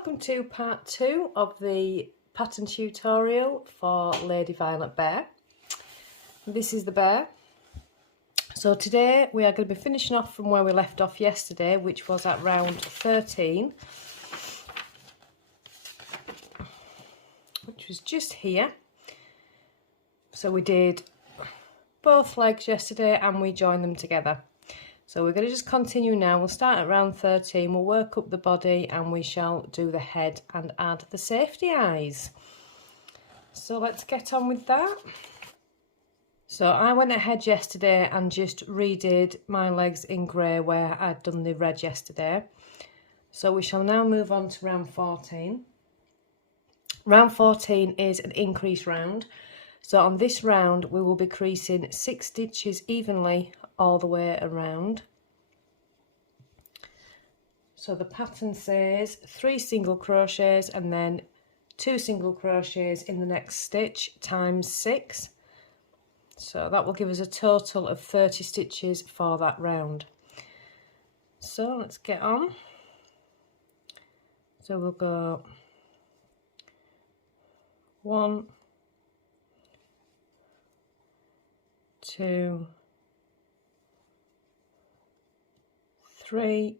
Welcome to part 2 of the pattern tutorial for Lady Violet Bear. This is the bear. So today we are going to be finishing off from where we left off yesterday, which was at round 13, which was just here. So we did both legs yesterday and we joined them together. So we're going to just continue now. We'll start at round 13, we'll work up the body and we shall do the head and add the safety eyes. So let's get on with that. So I went ahead yesterday and just redid my legs in grey where I'd done the red yesterday. So we shall now move on to round 14. Round 14 is an increase round. So on this round we will be creasing 6 stitches evenly all the way around. So the pattern says 3 single crochets and then 2 single crochets in the next stitch times 6. So that will give us a total of 30 stitches for that round. So let's get on. So we'll go 1, 2, 3,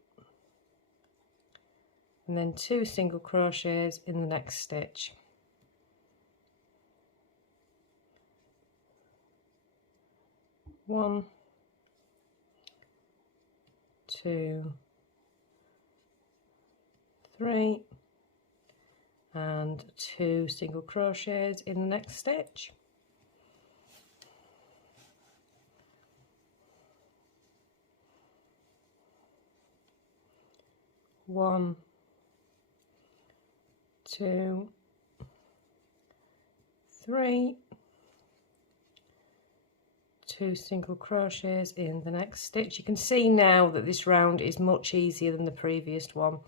and then 2 single crochets in the next stitch. One, 2, 3, and 2 single crochets in the next stitch. One, 2, 3, 2 single crochets in the next stitch. You can see now that this round is much easier than the previous one.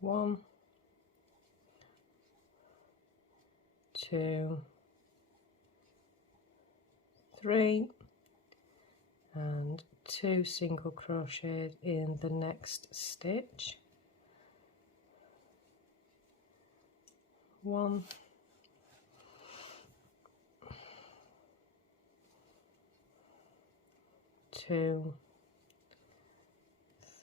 One, 2, 3, and 2 single crochets in the next stitch. 1, 2,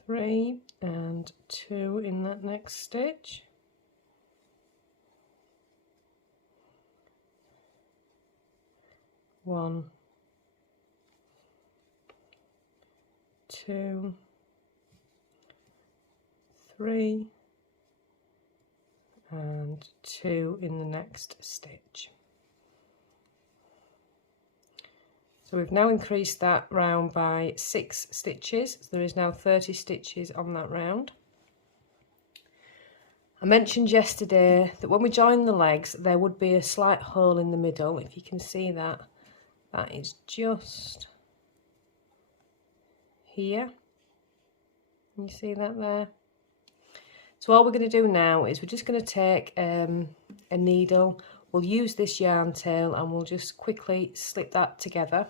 3, and 2 in that next stitch. 1, 2, 3, and 2 in the next stitch. So we've now increased that round by 6 stitches, so there is now 30 stitches on that round. I mentioned yesterday that when we join the legs there would be a slight hole in the middle. If you can see that, that is just here. Can you see that there? So all we're going to do now is we're just going to take a needle. We'll use this yarn tail and we'll just quickly slip that together.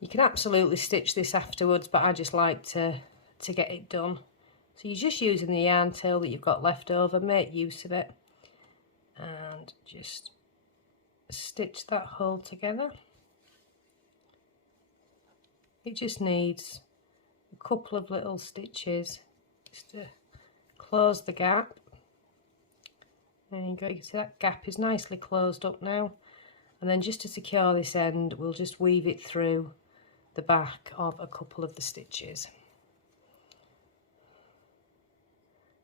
You can absolutely stitch this afterwards, but I just like to get it done. So you're just using the yarn tail that you've got left over, make use of it, and just stitch that hole together. It just needs a couple of little stitches just to close the gap. There you go, you can see that gap is nicely closed up now. And then just to secure this end, we'll just weave it through the back of a couple of the stitches.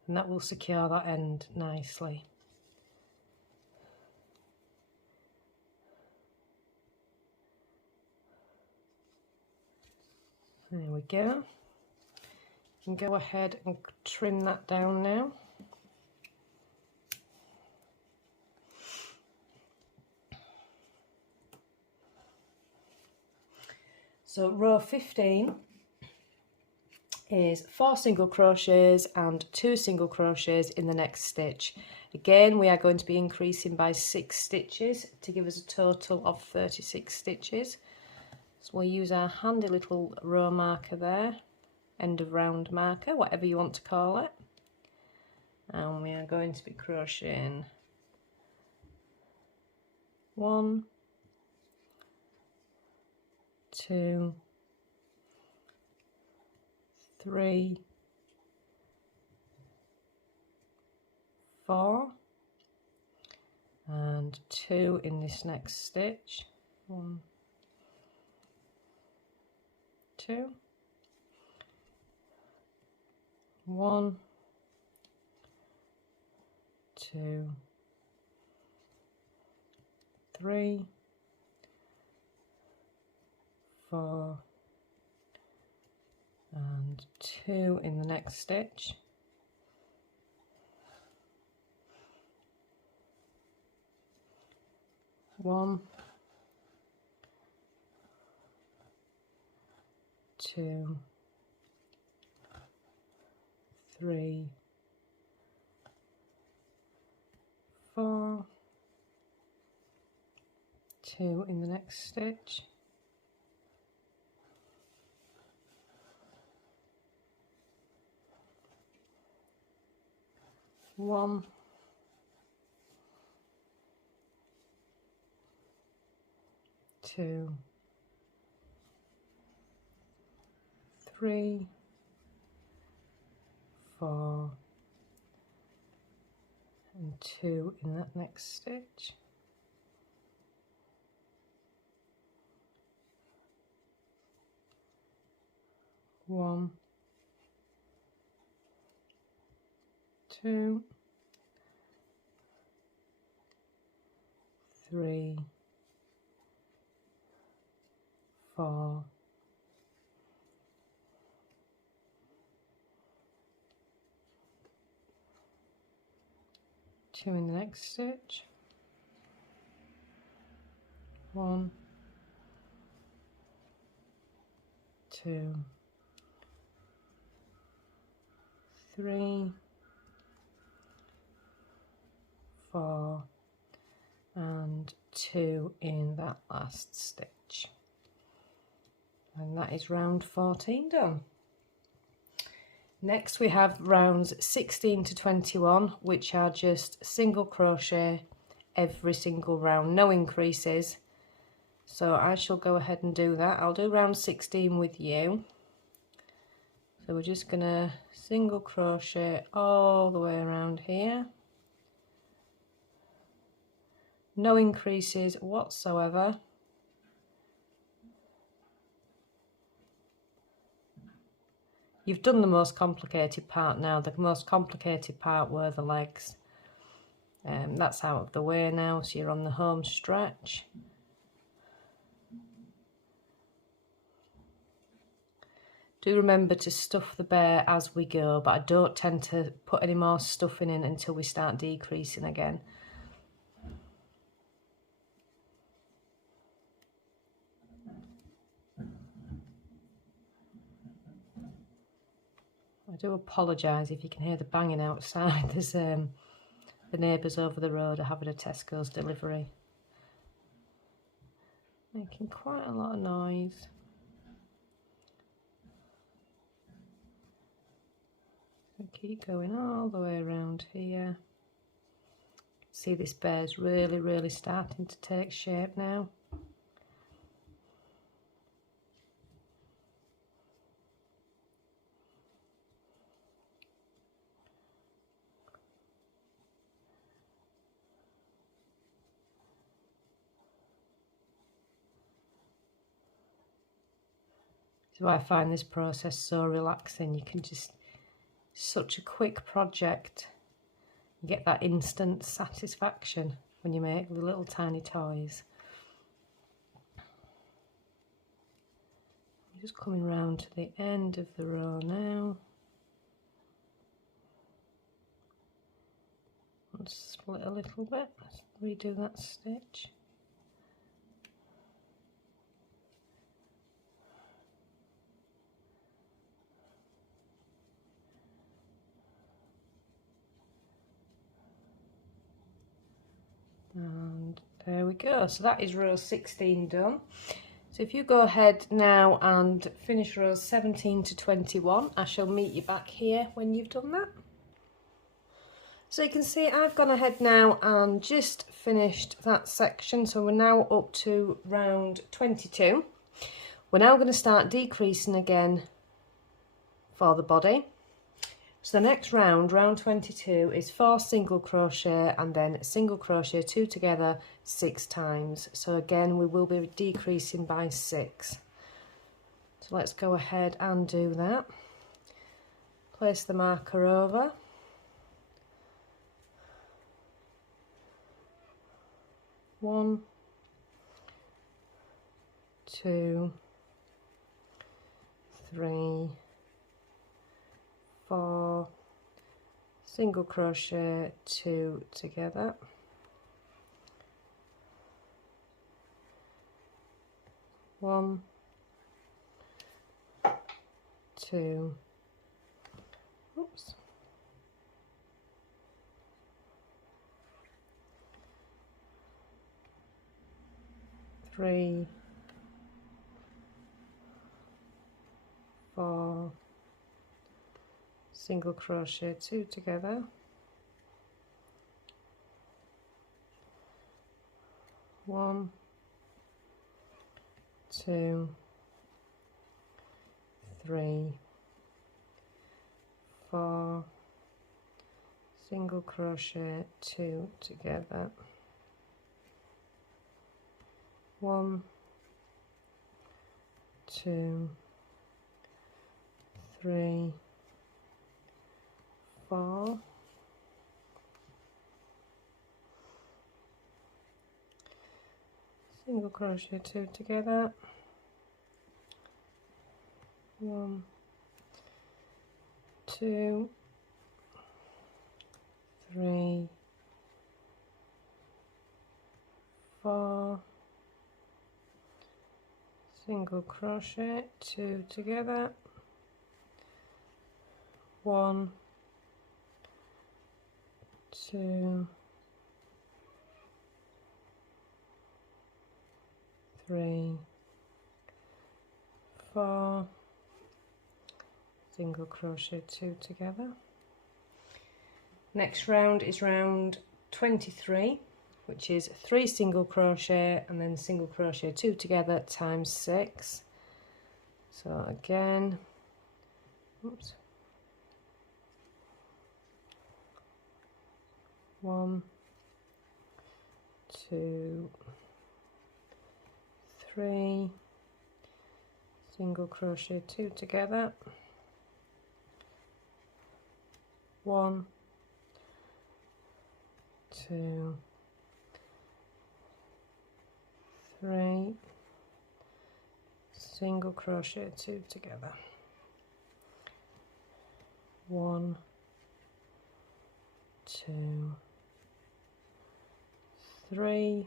And that will secure that end nicely. There we go. You can go ahead and trim that down now. So row 15 is 4 single crochets and 2 single crochets in the next stitch. Again, we are going to be increasing by 6 stitches to give us a total of 36 stitches. So we'll use our handy little row marker there, end of round marker, whatever you want to call it. And we are going to be crocheting 1, 2, 3, 4, and 2 in this next stitch. 1, 2, 1, 2, 3, 4, and 2 in the next stitch. 1, 2, 3, 4, 2 in the next stitch. 1, 2, 3, 4, and 2 in that next stitch. 1, 2, 3, 4, 2 in the next stitch. 1, 2, 3, 4, and 2 in that last stitch. And that is round 14 done. Next we have rounds 16 to 21, which are just single crochet every single round, no increases. So I shall go ahead and do that. I'll do round 16 with you. So we're just gonna single crochet all the way around here. No increases whatsoever. You've done the most complicated part now. The most complicated part were the legs. That's out of the way now, so you're on the home stretch. Do remember to stuff the bear as we go, but I don't tend to put any more stuffing in until we start decreasing again. I do apologise if you can hear the banging outside. There's the neighbours over the road are having a Tesco's delivery, making quite a lot of noise. So keep going all the way around here. See, this bear's really starting to take shape now. So I find this process so relaxing. You can just, such a quick project. You get that instant satisfaction when you make the little tiny toys. I'm just coming round to the end of the row now. Let's split a little bit. Let's redo that stitch. we go. So that is row 16 done. So if you go ahead now and finish rows 17 to 21, I shall meet you back here when you've done that. So you can see I've gone ahead now and just finished that section. So we're now up to round 22. We're now going to start decreasing again for the body. So the next round, round 22, is 4 single crochet and then single crochet 2 together 6 times. So again, we will be decreasing by 6. So let's go ahead and do that. Place the marker over. One, 2, 3, 4, single crochet 2 together, 1, 2, oops, 3, 4, single crochet 2 together, 1, 2, 3, 4, single crochet 2 together, 1, 2, 3, 4, single crochet 2 together, 1, 2, 3, 4, single crochet 2 together, 1, 2, 3, 4, single crochet 2 together. Next round is round 23, which is 3 single crochet and then single crochet 2 together times 6. So again, oops, 1, 2, 3, single crochet 2 together, 1, 2, 3, single crochet 2 together, 1, 2, 3,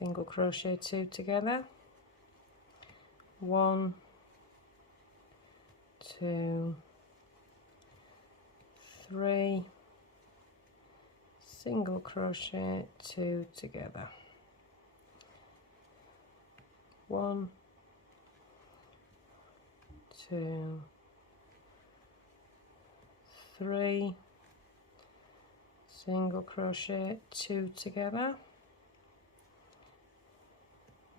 single crochet 2 together, 1, 2, 3, single crochet 2 together, 1, 2, 3, single crochet 2 together,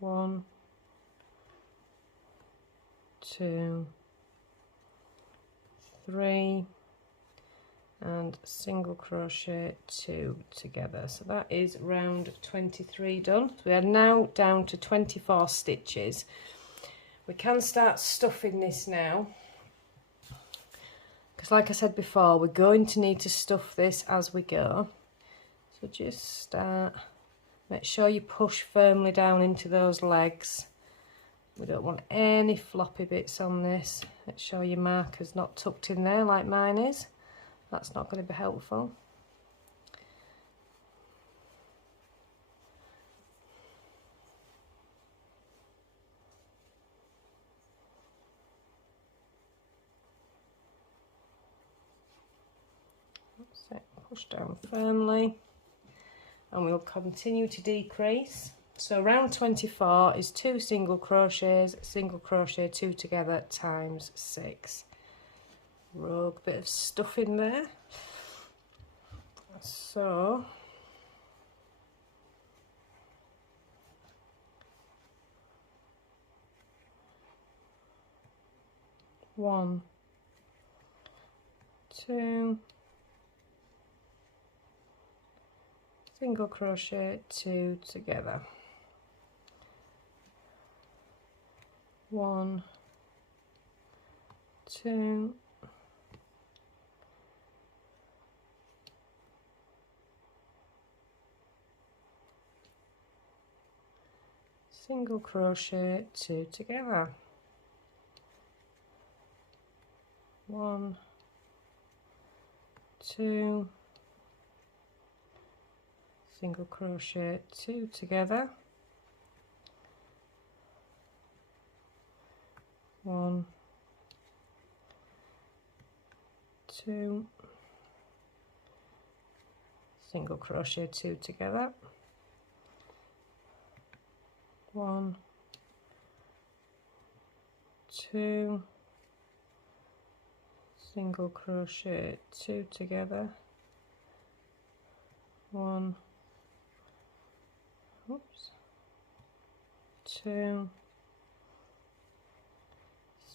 1, 2, 3, and single crochet 2 together. So that is round 23 done. So we are now down to 24 stitches. We can start stuffing this now, because like I said before, we're going to need to stuff this as we go. So just start, make sure you push firmly down into those legs. We don't want any floppy bits on this. Make sure your marker's not tucked in there like mine is. That's not going to be helpful. push down firmly, and we'll continue to decrease. So round 24 is 2 single crochets, single crochet 2 together times 6. Rogue bit of stuff in there. So one, two, single crochet 2 together, 1, 2, single crochet 2 together, 1, 2, single crochet 2 together, 1, 2, single crochet 2 together, 1, 2, single crochet 2 together, 1, oops, 2,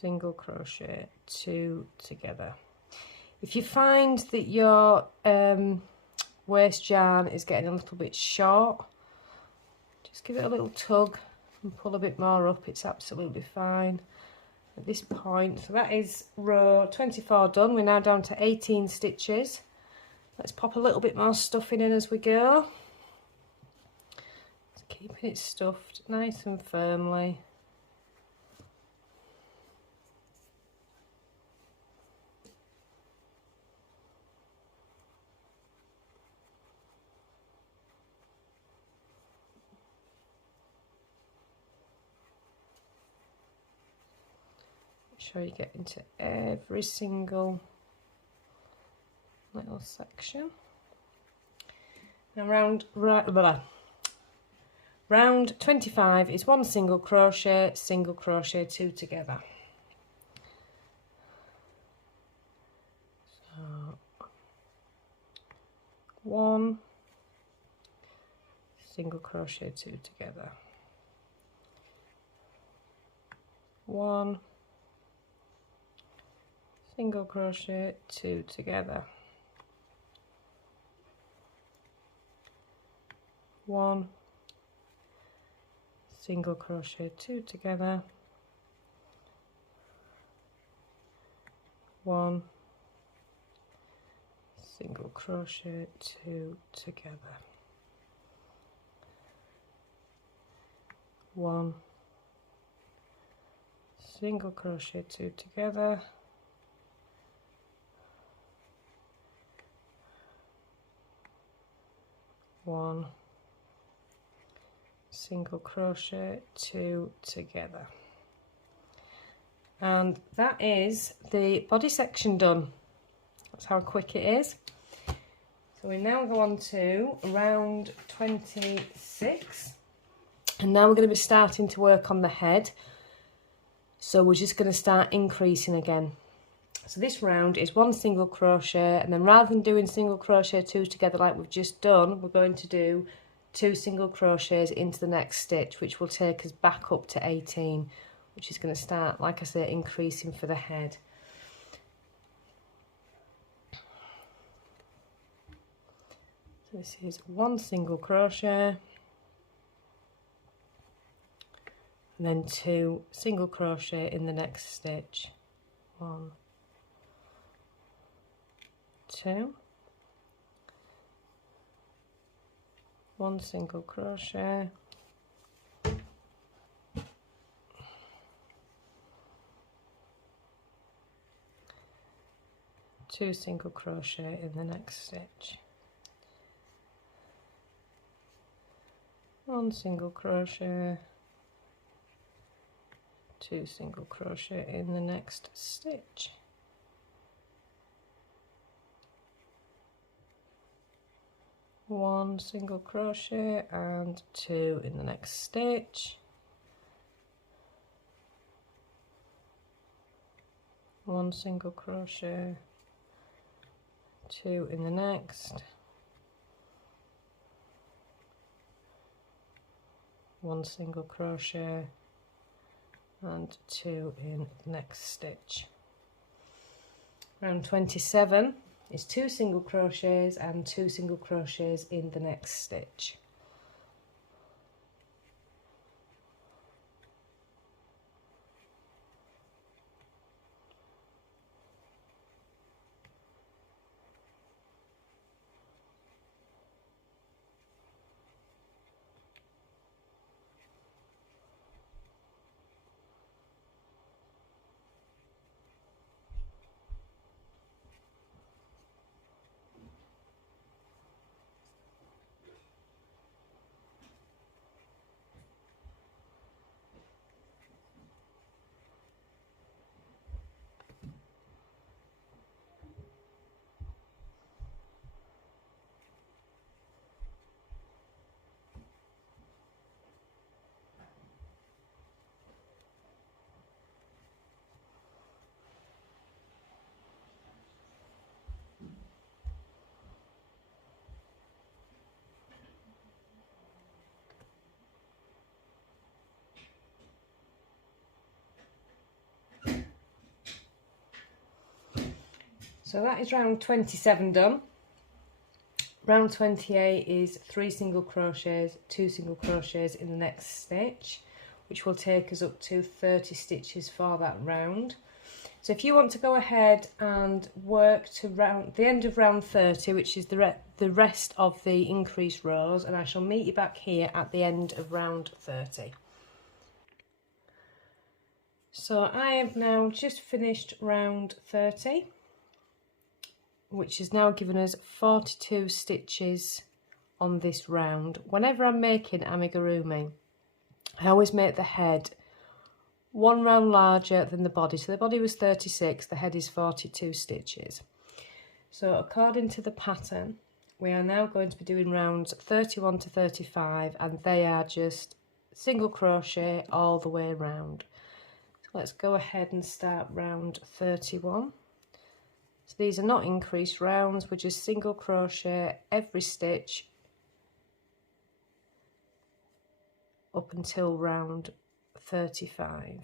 single crochet 2 together. If you find that your waist yarn is getting a little bit short, just give it a little tug and pull a bit more up. It's absolutely fine at this point. So that is row 24 done. We're now down to 18 stitches. Let's pop a little bit more stuffing in as we go. Just keeping it stuffed nice and firmly. Make sure you get into every single little section. Now round 25 is 1 single crochet 2 together. So 1 single crochet 2 together, 1 single crochet 2 together, 1 single crochet 2 together, 1 single crochet 2 together, 1 single crochet 2 together, 1 single crochet 2 together. And that is the body section done. That's how quick it is. So we now go on to round 26, and now we're going to be starting to work on the head. So we're just going to start increasing again. So this round is 1 single crochet, and then rather than doing single crochet 2 together like we've just done, we're going to do 2 single crochets into the next stitch, which will take us back up to 18, which is going to start, like I say, increasing for the head. So this is 1 single crochet, and then 2 single crochet in the next stitch. 1, 2, 1 single crochet, 2 single crochet in the next stitch, 1 single crochet, 2 single crochet in the next stitch. 1 single crochet and 2 in the next stitch, 1 single crochet, 2 in the next, 1 single crochet and 2 in the next stitch. Round 27 is 2 single crochets and 2 single crochets in the next stitch. So that is round 27 done. Round 28 is 3 single crochets, 2 single crochets in the next stitch, which will take us up to 30 stitches for that round. So if you want to go ahead and work to the end of round 30, which is the rest of the increased rows, and I shall meet you back here at the end of round 30. So I have now just finished round 30, which has now given us 42 stitches on this round. Whenever I'm making amigurumi, I always make the head 1 round larger than the body. So the body was 36, the head is 42 stitches. So according to the pattern, we are now going to be doing rounds 31 to 35, and they are just single crochet all the way around. So let's go ahead and start round 31. So these are not increased rounds, we're just single crochet every stitch up until round 35.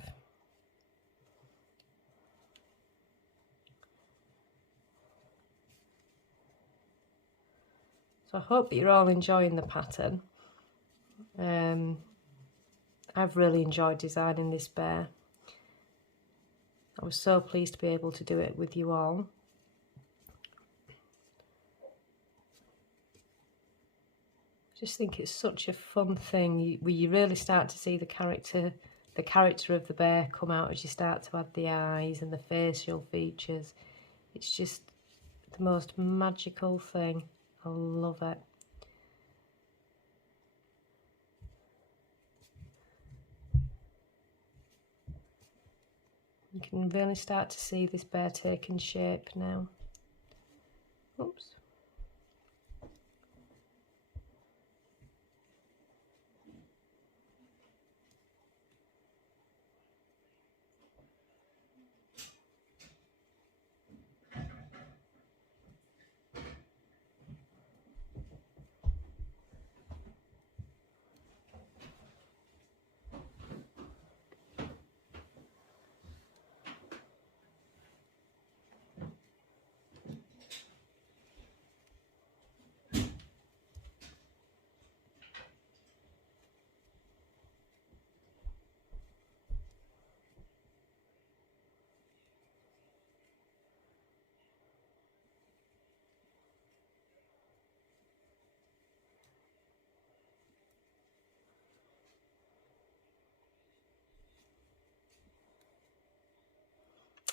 So I hope that you're all enjoying the pattern. I've really enjoyed designing this bear. I was so pleased to be able to do it with you all. I just think it's such a fun thing where you really start to see the character of the bear come out as you start to add the eyes and the facial features. It's just the most magical thing. I love it. You can really start to see this bear taking shape now. Oops.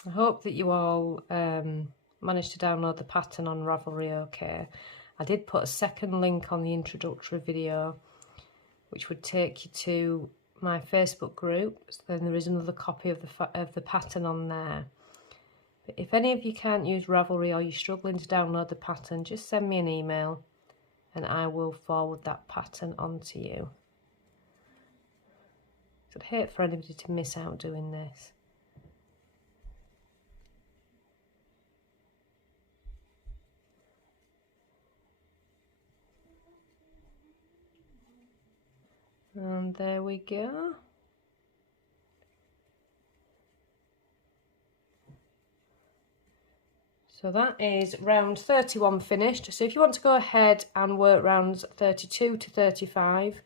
I hope that you all managed to download the pattern on Ravelry okay. I did put a second link on the introductory video, which would take you to my Facebook group. So then there is another copy of the pattern on there. But if any of you can't use Ravelry or you're struggling to download the pattern, just send me an email and I will forward that pattern onto you. I'd hate for anybody to miss out doing this. And there we go. So that is round 31 finished. So if you want to go ahead and work rounds 32 to 35,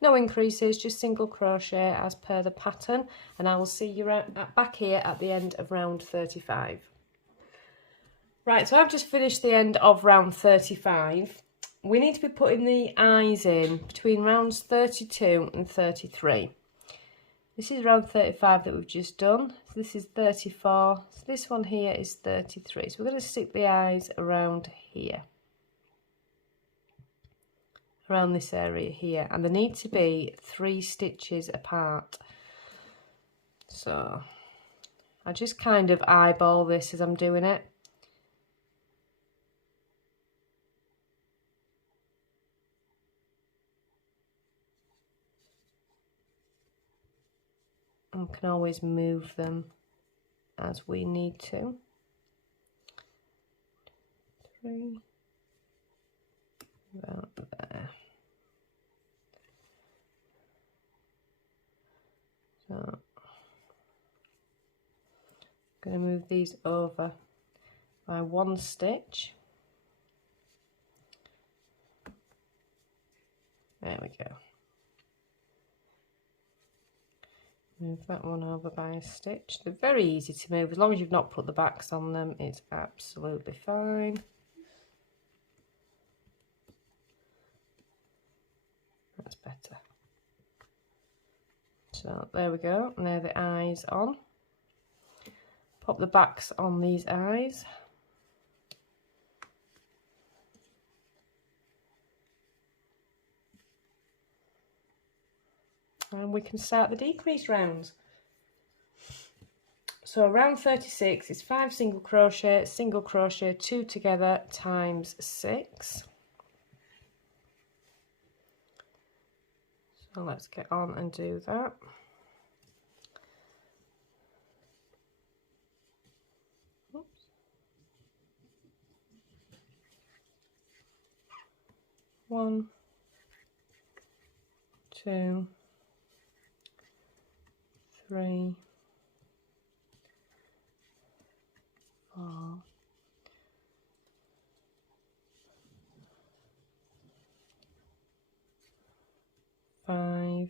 no increases, just single crochet as per the pattern, and I will see you back here at the end of round 35. Right, so I've just finished the end of round 35. We need to be putting the eyes in between rounds 32 and 33. This is round 35 that we've just done. So this is 34. So this one here is 33. So we're going to stick the eyes around here. Around this area here. And they need to be 3 stitches apart. So I just kind of eyeball this as I'm doing it. And can always move them as we need to. 3, about there. So I'm going to move these over by 1 stitch. There we go. Move that one over by a stitch. They're very easy to move. As long as you've not put the backs on them, it's absolutely fine. That's better. So there we go. Now the eyes on. Pop the backs on these eyes. And we can start the decrease rounds. So round 36 is 5 single crochet, 2 together times 6. So let's get on and do that. Oops. 1, 2, 3, 4, 5,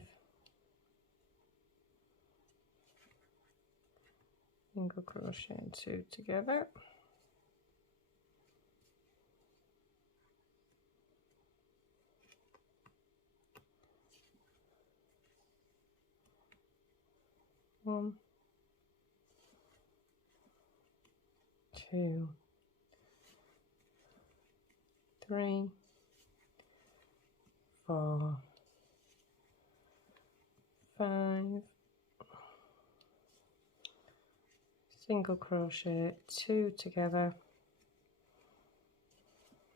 single crochet and 2 together. 1, 2, 3, 4, 5, single crochet, 2 together, 1,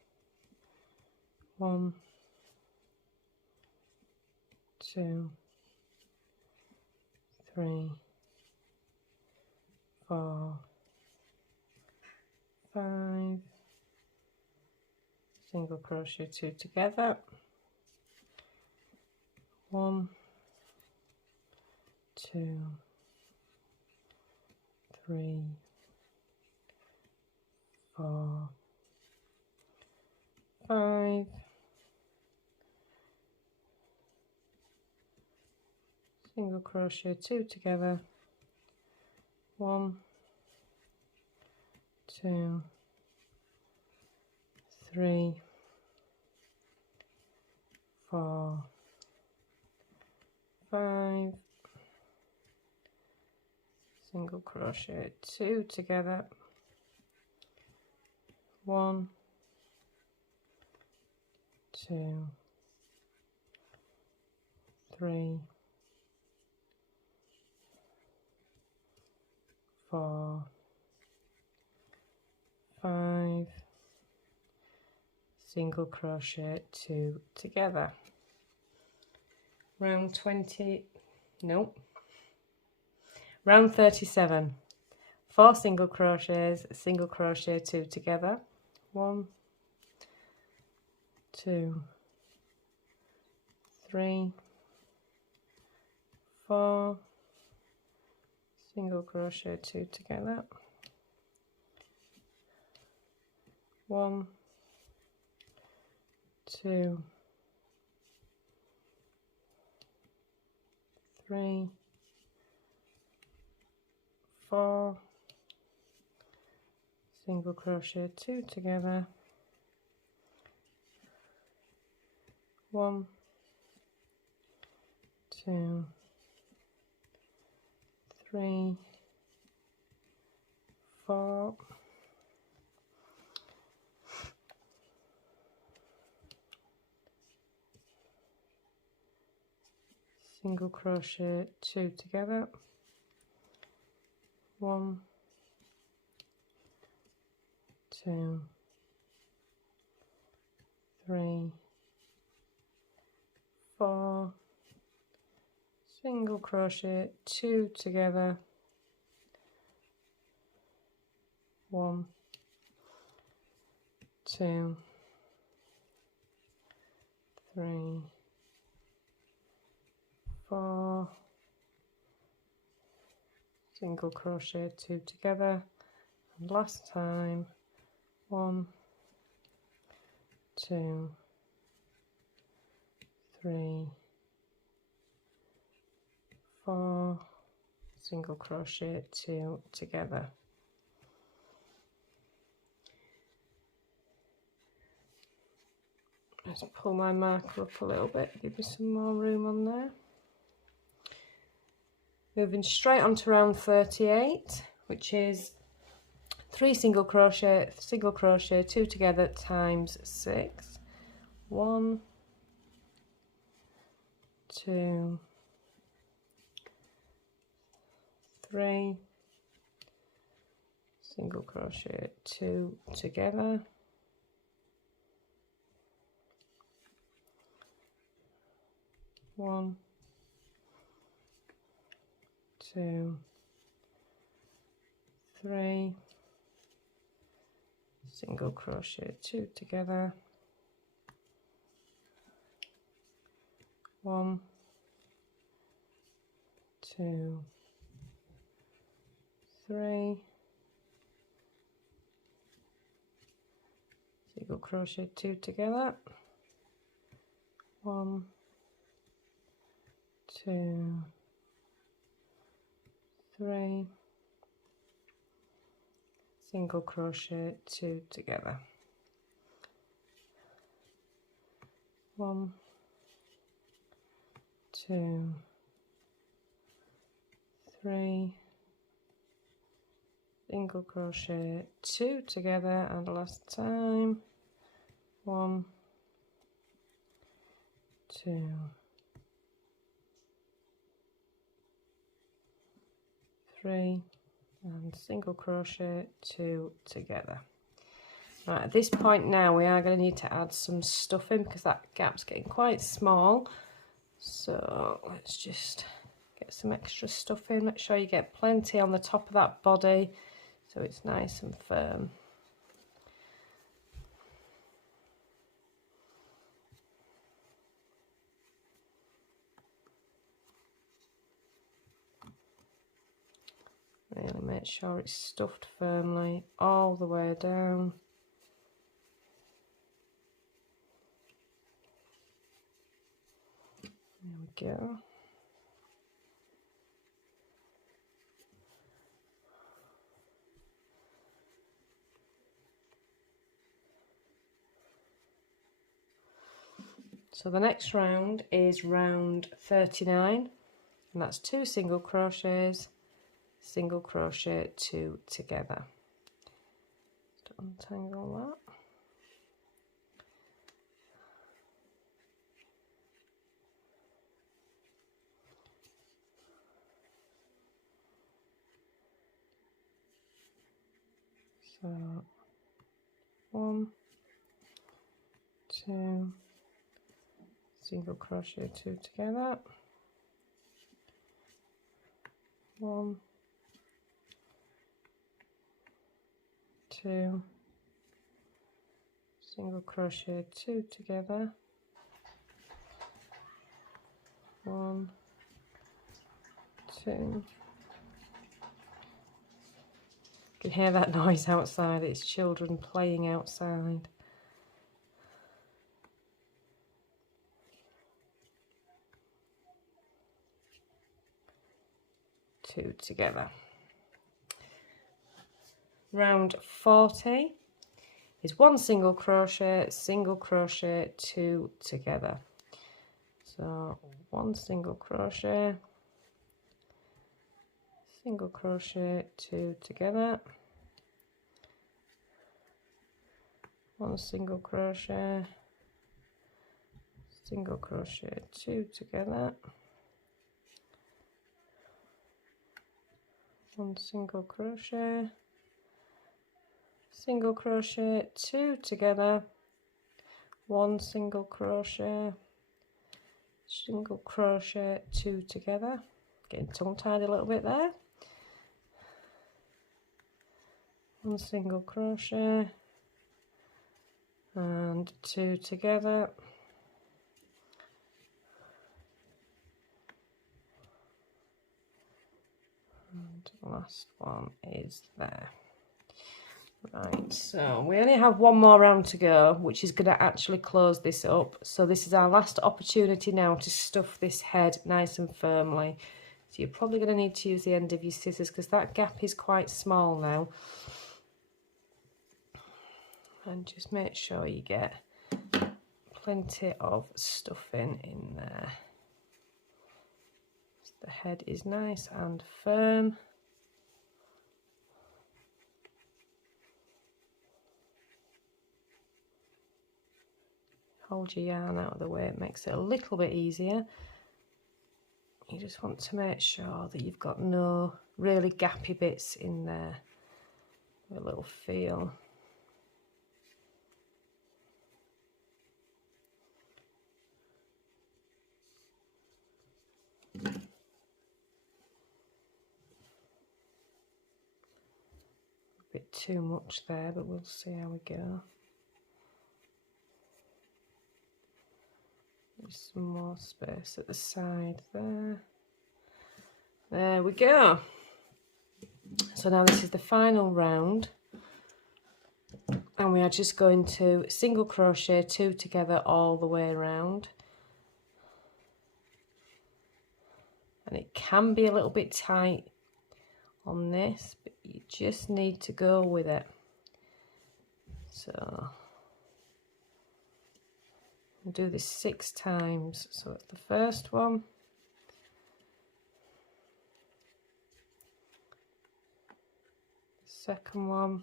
2, 3, 4, 5, single crochet, 2 together, 1, 2, 3, 4, 5, single crochet, 2 together, 1, 2, 3, 4, 5, single crochet, 2 together, 1, 2, 3, 4, 5, single crochet, 2 together. Round 37, 4 single crochets, single crochet, 2 together, 1, 2, 3, 4, single crochet, 2 together, 1, 2, 3, 4, single crochet, 2 together, 1, 2, 3, 4, single crochet, 2 together, 1, 2, 3, 4, single crochet, 2 together, 1, 2, 3, 4, single crochet, 2 together, and last time, 1, 2, 3, 4, single crochet, 2 together. Let's pull my marker up a little bit, give me some more room on there. Moving straight on to round 38, which is 3 single crochet, 2 together times 6. 1, 2, 3, single crochet, 2 together, 1, 2, 3, single crochet, 2 together, 1, 2, 3, single crochet, 2 together, 1, 2, 3, single crochet, 2 together, 1, 2, 3, single crochet, 2 together, and last time, 1, 2, 3, and single crochet, 2 together. Right, at this point now we are going to need to add some stuffing because that gap's getting quite small, so let's just get some extra stuffing. Make sure you get plenty on the top of that body so it's nice and firm. Really make sure it's stuffed firmly all the way down. There we go. So the next round is round 39, and that's 2 single crochets, single crochet, 2 together. Just untangle that. So 1, 2, single crochet 2 together, 1, 2, single crochet 2 together, 1, 2. You can hear that noise outside, it's children playing outside. 2 together. Round 40 is 1 single crochet, 2 together. So 1 single crochet, 2 together, 1 single crochet, 2 together, 1 single crochet, 2 together, 1 single crochet, 2 together. Getting tongue-tied a little bit there. 1 single crochet and 2 together. And the last one is there. Right, so we only have one more round to go, which is going to actually close this up. So this is our last opportunity now to stuff this head nice and firmly. So you're probably going to need to use the end of your scissors because that gap is quite small now. And just make sure you get plenty of stuffing in there. So the head is nice and firm. Hold your yarn out of the way, it makes it a little bit easier. You just want to make sure that you've got no really gappy bits in there. A little feel. A bit too much there, but we'll see how we go. There's some more space at the side there. There we go. So now this is the final round. And we are just going to single crochet 2 together all the way around. And it can be a little bit tight on this, but you just need to go with it. So we'll do this 6 times. So that's the first one. Second one.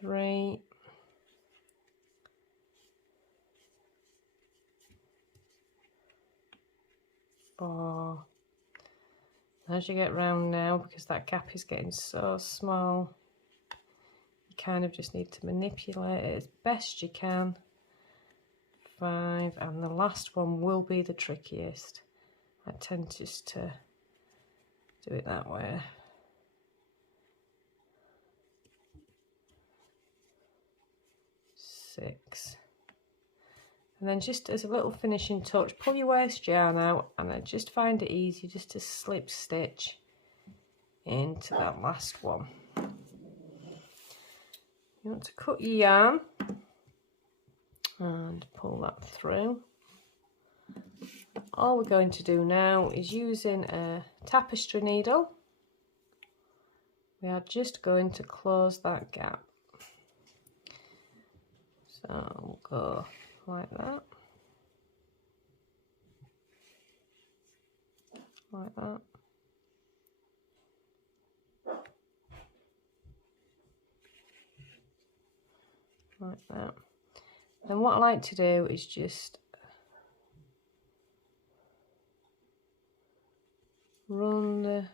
Three. 4. As you get round now, because that gap is getting so small, you kind of just need to manipulate it as best you can. 5, and the last one will be the trickiest. I tend just to do it that way. 6. And then just as a little finishing touch, pull your waste yarn out, and I just find it easy just to slip stitch into that last one. You want to cut your yarn and pull that through. All we're going to do now is, using a tapestry needle, we are just going to close that gap. So we'll go like that, like that, like that. And what I like to do is just run the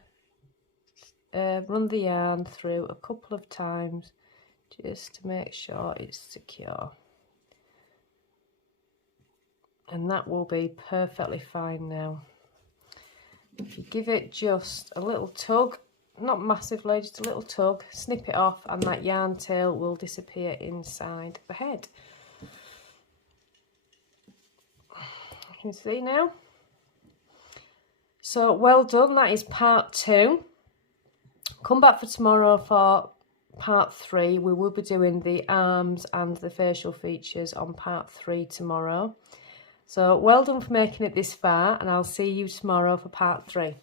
run the yarn through a couple of times just to make sure it's secure. And that will be perfectly fine now. If you give it just a little tug, not massively, just a little tug, snip it off, and that yarn tail will disappear inside the head. You can see now. So well done, that is part 2. Come back for tomorrow for part 3. We will be doing the arms and the facial features on part 3 tomorrow. So well done for making it this far, and I'll see you tomorrow for part 3.